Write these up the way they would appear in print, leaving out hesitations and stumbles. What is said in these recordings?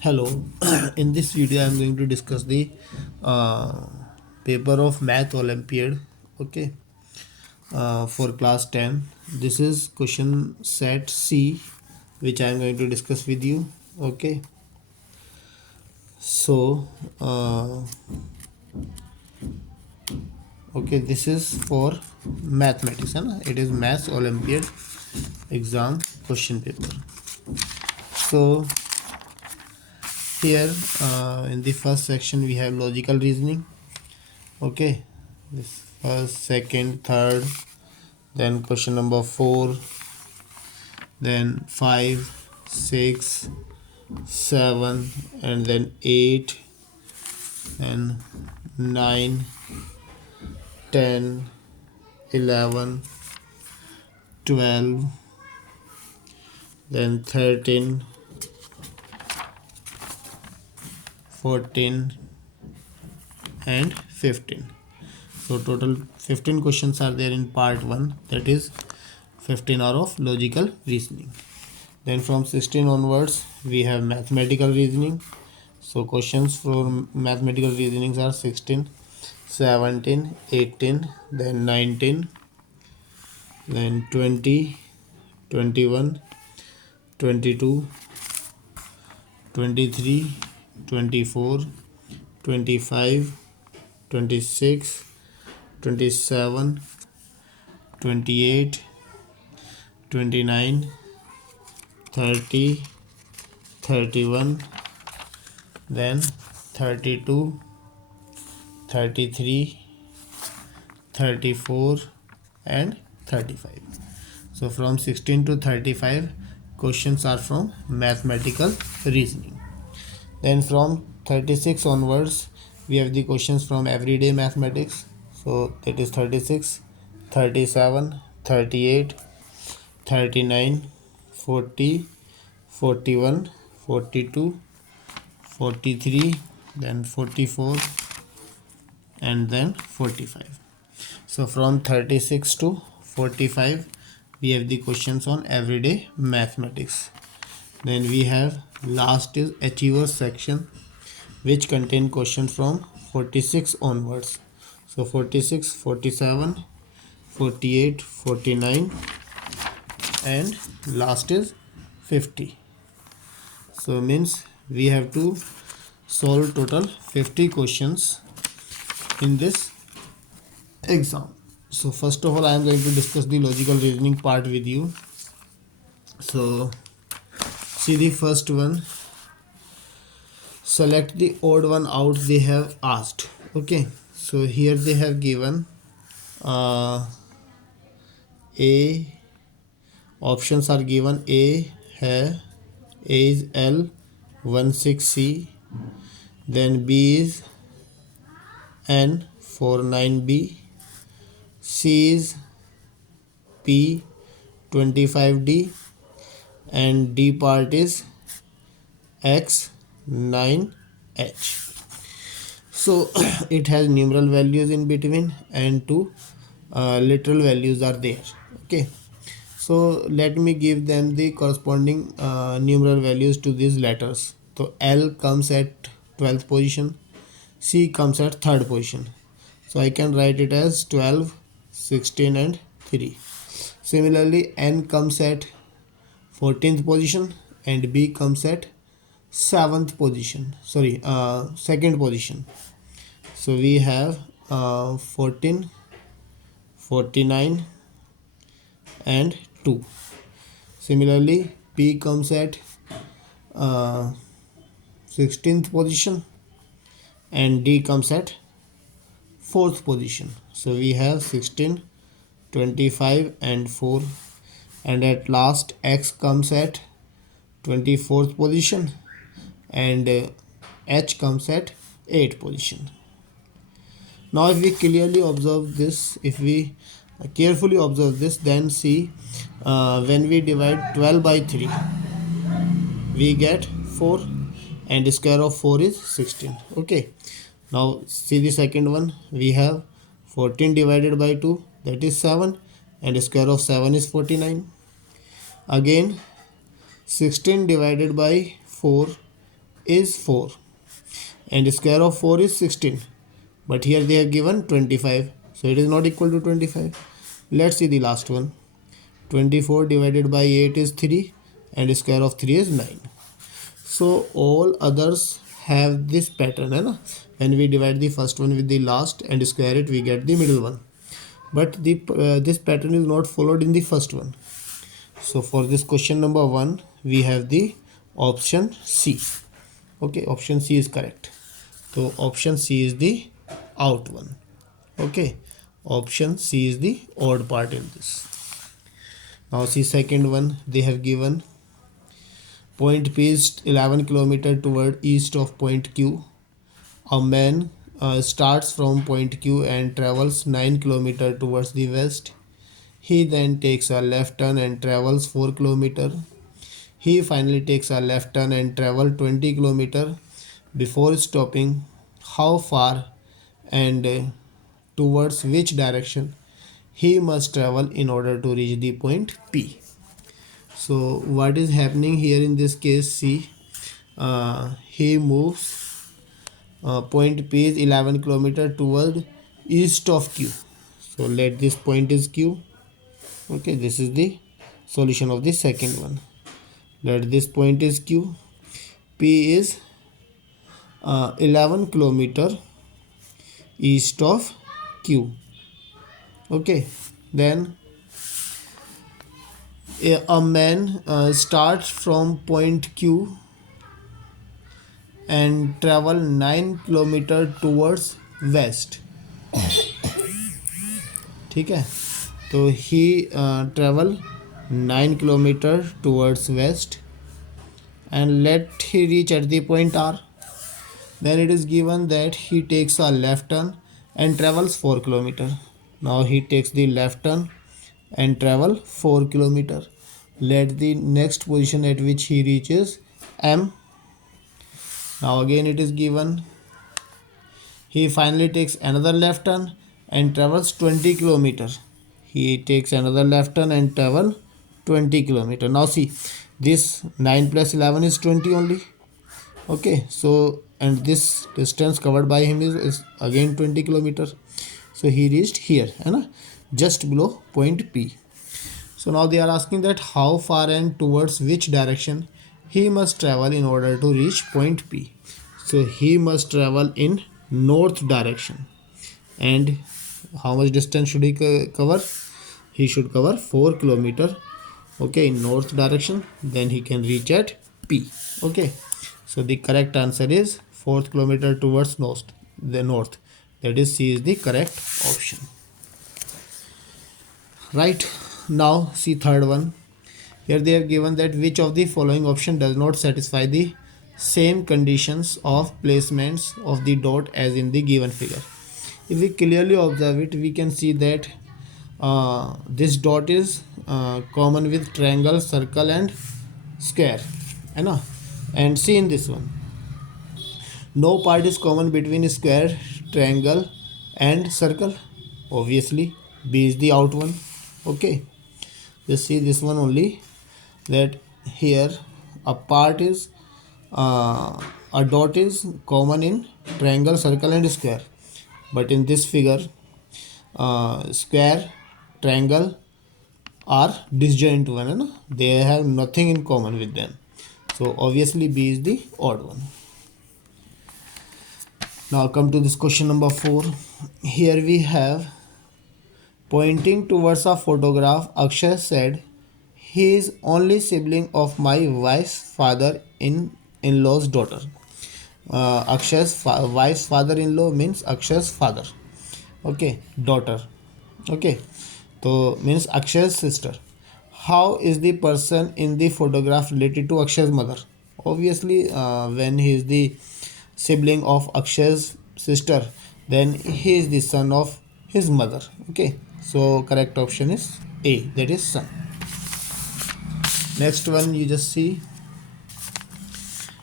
Hello, in this video I am going to discuss the uh, paper of Math Olympiad, okay, for class 10. This is question set C, which I am going to discuss with you, okay. So, okay, this is for mathematics, and it is Math Olympiad exam question paper. So, here in the first section we have logical reasoning, okay, this first, second, third, then question number 4, then 5, 6, 7, and then 8, and 9, 10, 11, 12, then 13, 14, and 15. So total 15 questions are there in part 1, that is 15 are of logical reasoning. Then from 16 onwards we have mathematical reasoning. So questions for mathematical reasonings are 16, 17, 18, then 19, then 20, 21, 22, 23, 24, 25, 26, 27, 28, 29, 30, 31, then 32, 33, 34, and 35. So from 16 to 35 questions are from mathematical reasoning. Then from 36 onwards we have the questions from everyday mathematics. So that is 36, 37, 38, 39, 40, 41, 42, 43, then 44, and then 45. So from 36 to 45 we have the questions on everyday mathematics. Then we have last is achievers section, which contain questions from 46 onwards. So 46, 47, 48, 49, and last is 50. So means we have to solve total 50 questions in this exam. So first of all I am going to discuss the logical reasoning part with you. So see the first one, select the odd one out, they have asked, okay. So here they have given a options are given. A is L 16C, then B is N 49B, C is P 25D, and D part is X 9H. So it has numeral values in between and two literal values are there, okay. So let me give them the corresponding numeral values to these letters. So L comes at 12th position, C comes at 3rd position. So I can write it as 12, 16, and 3. Similarly, N comes at 14th position and B comes at 7th position. 2nd position. So we have 14, 49, and 2. Similarly, P comes at 16th position and D comes at 4th position. So we have 16, 25, and 4. And at last X comes at 24th position and H comes at 8th position. Now if we clearly observe this, if we carefully observe this, then see when we divide 12 by 3 we get 4 and the square of 4 is 16, okay. Now see the second one, we have 14 divided by 2, that is 7, and the square of 7 is 49. Again 16 divided by 4 is 4 and square of 4 is 16, but here they have given 25, so it is not equal to 25. Let's see the last one. 24 divided by 8 is 3 and square of 3 is 9. So all others have this pattern, है ना? When we divide the first one with the last and square it, we get the middle one, but this pattern is not followed in the first one. So for this question number 1 we have the option C. Okay, option C is correct. So option C is the out one. Okay, option C is the odd part in this. Now see second one. They have given point P is 11 km toward east of point Q. A man starts from point Q and travels 9 km towards the west. He then takes a left turn and travels 4 km. He finally takes a left turn and travels 20 km before stopping. How far and towards which direction he must travel in order to reach the point P? So what is happening here in this case? See, he moves point P is 11 km toward east of Q. So let this point is Q. Okay, this is the solution of the second one. Let this point is Q. P is 11 km east of Q. Okay, then a man starts from point Q and travel 9 km towards west. ठीक है, तो he travel 9 km towards west and let he reach at the point R. Then it is given that he takes a left turn and travels 4 km. Now he takes the left turn and travel 4 km. Let the next position at which he reaches M. Now again it is given he finally takes another left turn and travels 20 km. He takes another left turn and travel 20 km. Now see, this 9 plus 11 is 20 only. Okay, so and this distance covered by him is again 20 km. So he reached here, just below point P. So now they are asking that how far and towards which direction he must travel in order to reach point P. So he must travel in north direction. And how much distance should he cover? He should cover 4 km. Okay, in north direction. Then he can reach at P. Okay, so the correct answer is 4th kilometer towards north. That is C is the correct option. Right, now see third one. Here they have given that which of the following option does not satisfy the same conditions of placements of the dot as in the given figure. If we clearly observe it, we can see that this dot is common with triangle, circle and square, and see in this one, no part is common between square, triangle and circle. Obviously B is the out one. Okay, just see this one only, that here a part is a dot is common in triangle, circle and square, but in this figure square, triangle are disjoint to one, they have nothing in common with them. So obviously B is the odd one. Now come to this question number 4. Here we have, pointing towards a photograph, Akshay said, he is only sibling of my wife's father-in-law's daughter. Akshay's wife's father-in-law means Akshay's father. Okay, daughter. Okay, so means Akshay's sister. How is the person in the photograph related to Akshay's mother? Obviously, when he is the sibling of Akshay's sister, then he is the son of his mother. Okay, so correct option is A, that is son. Next one, you just see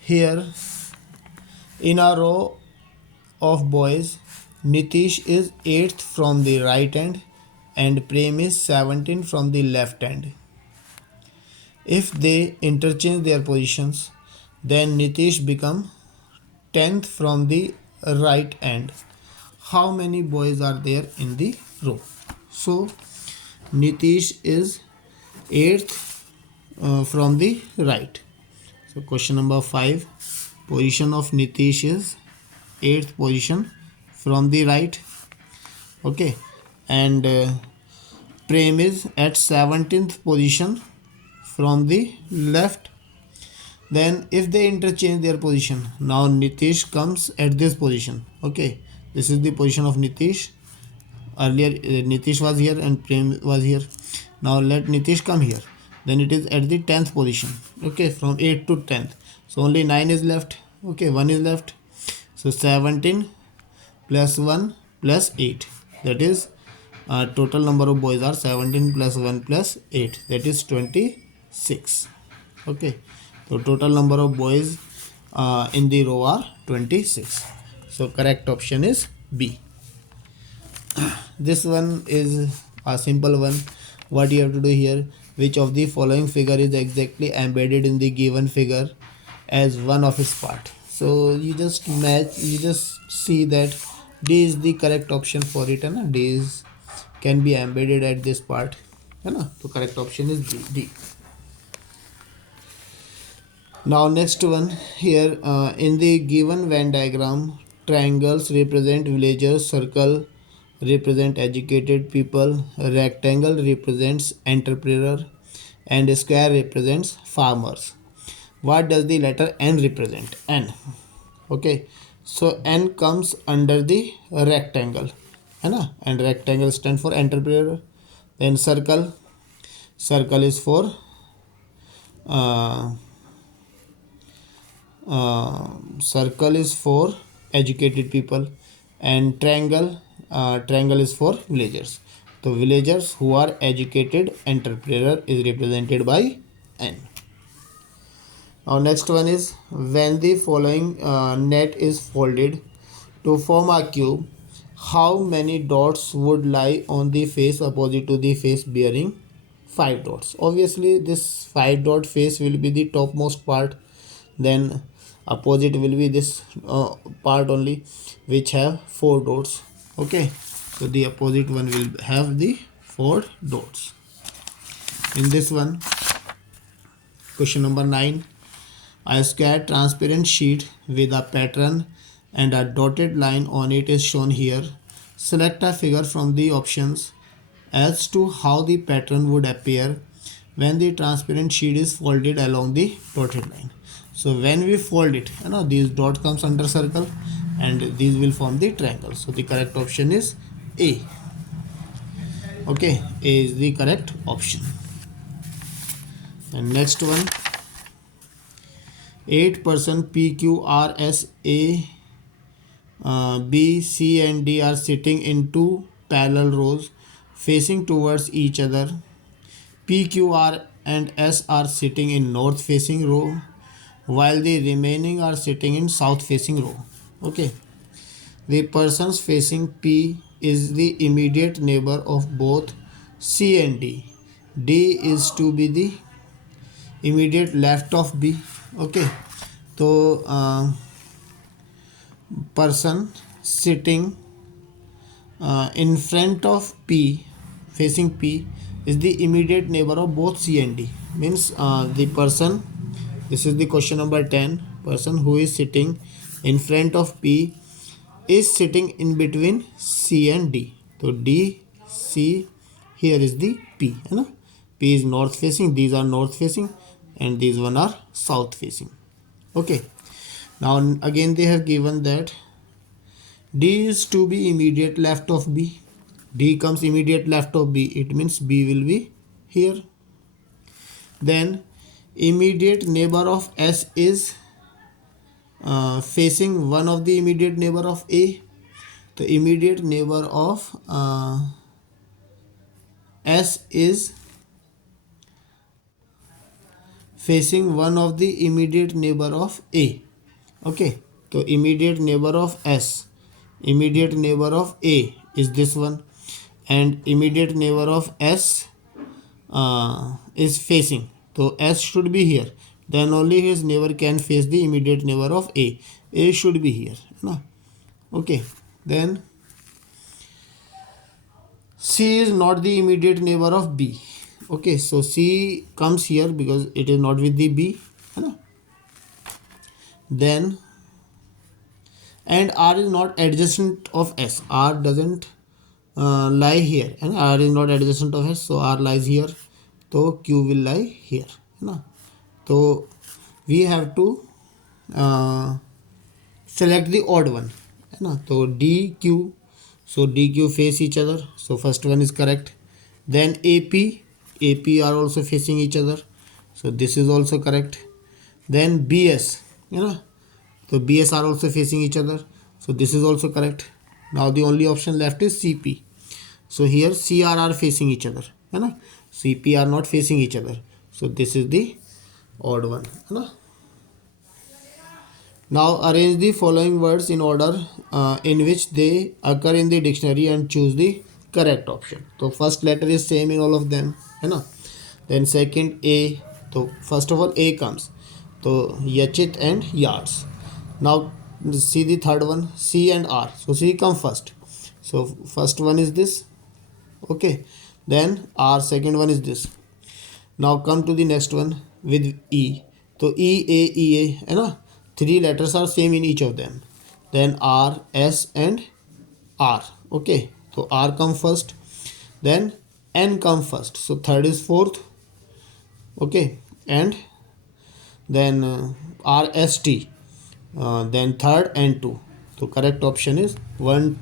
here, in a row of boys, Nitish is 8th from the right hand and Prem is 17th from the left hand. If they interchange their positions, then Nitish become 10th from the right end. How many boys are there in the row? So Nitish is 8th from the right. So question number 5, position of Nitish is 8th position from the right. Okay, and Prem is at 17th position from the left. Then if they interchange their position, now Nitish comes at this position. Okay, this is the position of Nitish. Earlier Nitish was here and Prem was here. Now let Nitish come here. Then it is at the 10th position. Okay, from 8th to 10th. So only 9 is left. Okay, 1 is left. So 17 plus 1 plus 8. That is total number of boys are 17 plus 1 plus 8. That is 26. Okay, so total number of boys in the row are 26. So correct option is B. This one is a simple one. What you have to do here, which of the following figure is exactly embedded in the given figure as one of its part? So you just match, you just see that D is the correct option for it, and D is can be embedded at this part. So correct option is D. Now next one here, in the given Venn diagram, triangles represent villagers, circle represent educated people, rectangle represents entrepreneur, and square represents farmers. What does the letter N represent? N. Okay, so N comes under the rectangle, and rectangle stand for entrepreneur. Then circle is for circle is for educated people, and triangle is for villagers. So villagers who are educated, entrepreneur is represented by N. Now next one is, when the following net is folded to form a cube, how many dots would lie on the face opposite to the face bearing 5 dots? Obviously this 5 dot face will be the topmost part, then opposite will be this part only, which have 4 dots. Okay, so the opposite one will have the 4 dots. In this one, question number 9, a square transparent sheet with a pattern and a dotted line on it is shown here. Select a figure from the options as to how the pattern would appear when the transparent sheet is folded along the dotted line. So when we fold it, these dot comes under circle and these will form the triangle. So the correct option is A. Okay, A is the correct option. And next one, 8 person P, Q, R, S, A, B, C and D are sitting in 2 parallel rows facing towards each other. P, Q, R and S are sitting in north facing row, while the remaining are sitting in south facing row. Okay, the persons facing P is the immediate neighbor of both C and D. D is to be the immediate left of B. Okay, so person sitting in front of P, facing P, is the immediate neighbor of both C and D. Means the person, this is the question number 10, person who is sitting in front of P is sitting in between C and D. So D, C, here is the P. P is north facing, these are north facing, and these one are south facing. Okay, now again they have given that D is to be immediate left of B. D comes immediate left of B, it means B will be here. Then immediate neighbor of S is facing one of the immediate neighbor of A. The immediate neighbor of S is facing one of the immediate neighbor of A. Okay, so immediate neighbor of S, immediate neighbor of A is this one, and immediate neighbor of S is facing, so S should be here, then only his neighbor can face the immediate neighbor of A. A should be here, no? Okay, then C is not the immediate neighbor of B. Okay, so C comes here because it is not with the B, no? Then and R is not adjacent of S. R doesn't lie here, and R is not adjacent of S, so R lies here. So Q will lie here, no? So we have to select the odd one, no? So DQ, so DQ face each other, so first one is correct. Then AP are also facing each other, so this is also correct. Then BS, so BS are also facing each other, so this is also correct. Now the only option left is CP. So here CR are facing each other, CP are not facing each other, so this is the odd one, Now arrange the following words in order in which they occur in the dictionary and choose the correct option. So first letter is same in all of them, then second A. So first of all A comes, so Yachit and Yards. Now see the third one, C and R. So C come first, so first one is this, okay, then R, second one is this. Now come to the next one with E. So E A, three letters are same in each of them. Then R, S and R. Okay, so R come first, then N come first, so third is fourth, okay, and then RST, then third and two. So correct option is 1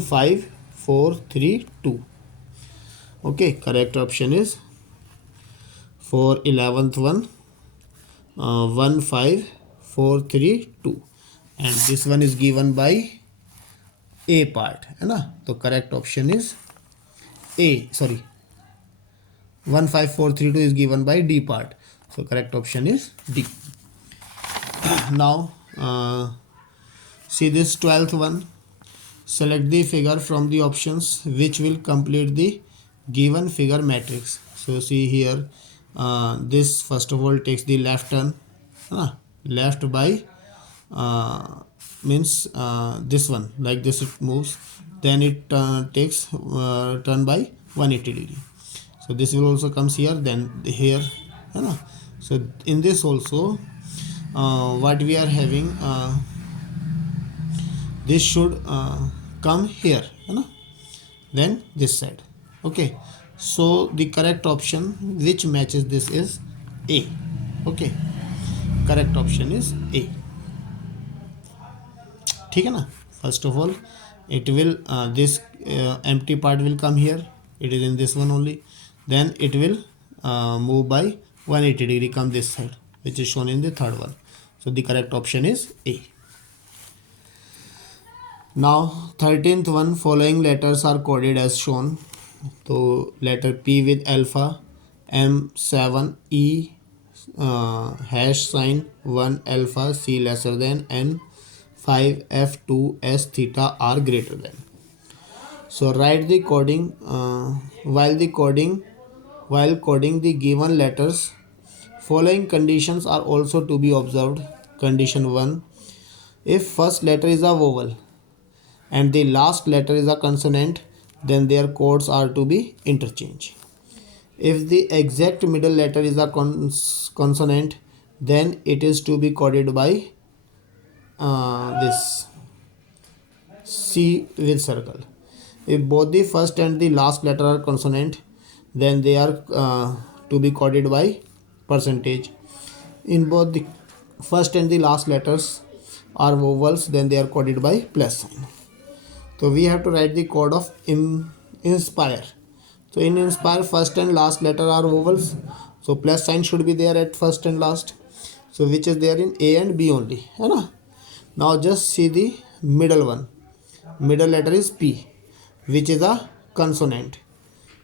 5 4 3 2. Okay, correct option is for 11th one, 1 5 4 3 2, and this one is given by A part, so correct option is A, 1 5 4 3 2 is given by D part, so correct option is D. Now see this 12th one, select the figure from the options which will complete the given figure matrix. So see here, this first of all takes the left turn, left by means this one, like this it moves, then it takes turn by 180 degree. So this will also comes here, then here, so in this also what we are having, this should come here, then this side. Okay, so the correct option which matches this is A. Okay, correct option is A. ठीक है ना? First of all it will this empty part will come here, it is in this one only, then it will move by 180 degree, come this side, which is shown in the third one. So the correct option is A. Now 13th one, following letters are coded as shown. So letter P with alpha, M7, E hash sign 1 alpha, C lesser than, N 5, F 2, S theta are greater than. So write the coding while coding the given letters. Following conditions are also to be observed. Condition 1, if first letter is a vowel and the last letter is a consonant, then their codes are to be interchanged. If the exact middle letter is a consonant, then it is to be coded by this C with circle. If both the first and the last letter are consonant, then they are to be coded by percentage. In both the first and the last letters are vowels, then they are coded by plus sign. So we have to write the code of inspire. So in inspire, first and last letter are vowels, so plus sign should be there at first and last, so which is there in A and B only, Now just see the middle one. Middle letter is P, which is a consonant.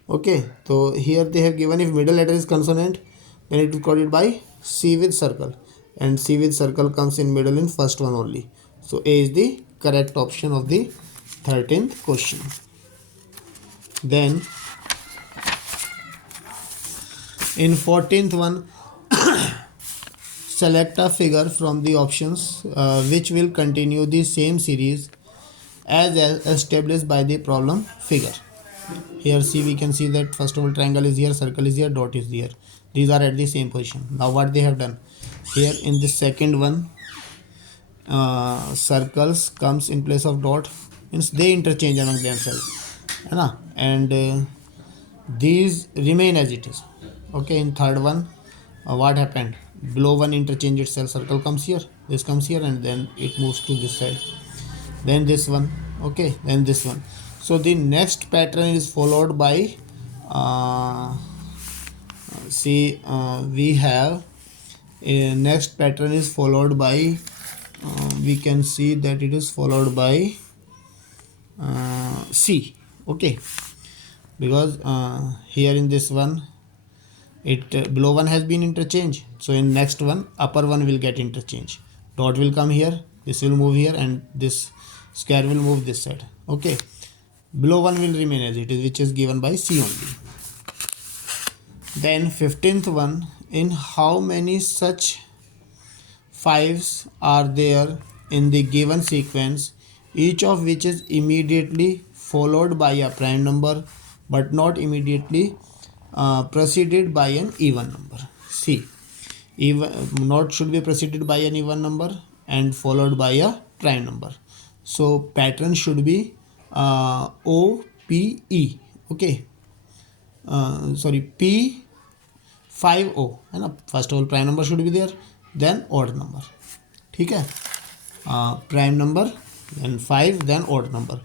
Okay, so here they have given if middle letter is consonant, then it is coded by C with circle, and C with circle comes in middle in first one only. So A is the correct option of the 13th question. Then in 14th one select a figure from the options which will continue the same series as established by the problem figure. Here see, we can see that first of all triangle is here, circle is here, dot is here. These are at the same position. Now what they have done here in the second one, circles comes in place of dot, means they interchange among themselves, and these remain as it is. Okay, in third one, what happened, below one interchange itself, circle comes here, this comes here, and then it moves to this side, then this one, okay, then this one. So the next pattern is followed by we have a next pattern is followed by we can see that it is followed by C. Okay, because here in this one, it below one has been interchanged, so in next one upper one will get interchanged, dot will come here, this will move here, and this square will move this side. Okay, below one will remain as it is, which is given by C only. Then 15th one, in how many such fives are there in the given sequence, each of which is immediately followed by a prime number but not immediately preceded by an even number. See, even not should be preceded by an even number and followed by a prime number. So pattern should be O P E. Okay, sorry, P 5 O है ना. First of all prime number should be there, then odd number. ठीक है, prime number, then 5, then odd number.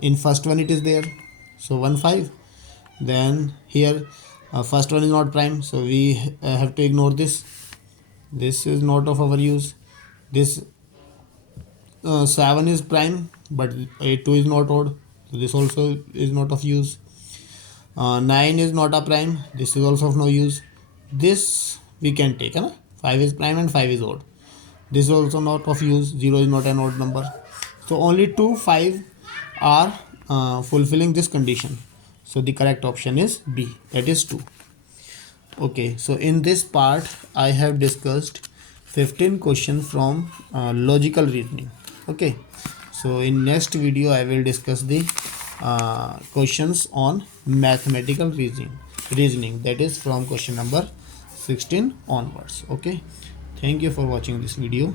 In first one it is there, so 1 5. Then here first one is not prime, so we have to ignore this. This is not of our use. This 7 is prime, but 2 is not odd, so this also is not of use. 9 is not a prime, this is also of no use. This we can take, 5 is prime and 5 is odd, this is also not of use. 0 is not an odd number, so only 2 5 are fulfilling this condition, so the correct option is B, that is 2. Okay, so in this part I have discussed 15 questions from logical reasoning. Okay, so in next video I will discuss the questions on mathematical reasoning, that is from question number 16 onwards. Okay, thank you for watching this video.